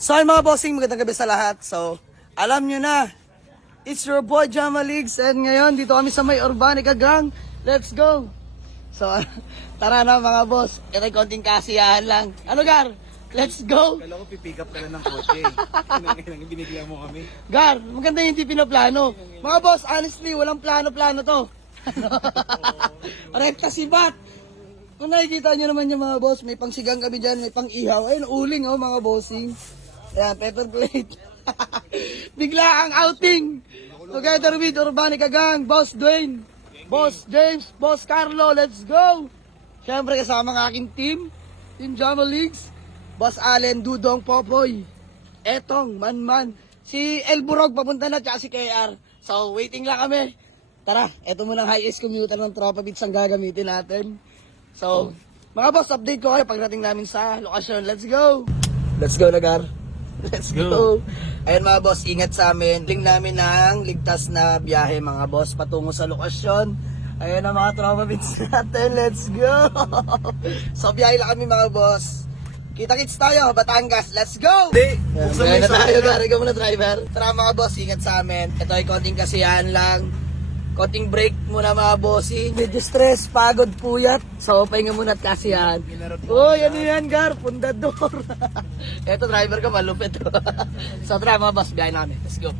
So ay mga bossing, magandang gabi sa lahat. So, alam nyo na, it's your boy Jama Leagues and ngayon dito kami sa may Urbanica Gang. Let's go! So, tara na mga boss, ito'y konting kasiyahan lang. Ano Gar? Let's go! Kala ko pipick up ka lang ng kotse. Nang binigyan mo kami. Gar, maganda yung hindi pinaplano. Mga boss, honestly, walang plano-plano to. Rekta si Bat. Kung nakikita nyo naman yung mga boss, may pangsigang kami dyan, may pang ihaw. Ayun, uling oh mga bossing. Ayan, pepper plate. Bigla ang outing. Together with Urbanica Gang, Boss Dwayne, Boss James, Boss Carlo, let's go! Siyempre kasama ng aking Team Jama Leagues, Boss Allen, Dudong, Popoy, Etong, Manman, si El Burog papunta na, tsaka si KR. So, waiting lang kami. Tara, eto muna ang highest commuter ng Tropa Beats ang gagamitin natin. So, mga boss, update ko kayo pagdating namin sa lokasyon. Let's go! Let's go, Nagar. Let's go! Ayun mga boss, ingat sa amin. Link namin ng ligtas na biyahe mga boss patungo sa lokasyon. Ayun ang mga Tropa Beats natin. Let's go! So, biyahe lang kami mga boss. Kita-kits tayo, Batangas. Let's go! Hindi! Buksan mo na tayo, Gary. Ikaw muna, driver. Tara mga boss, ingat sa amin. Ito ay konting kasiyahan lang. Konting break muna mga bossing. Medyo stress, pagod, puyat. So, pahinga muna at kasiyahan. Uy, ano yan, Gar? Pundador. Eto, driver ka, malupit. So, tara mga boss, biyahe namin. Let's go.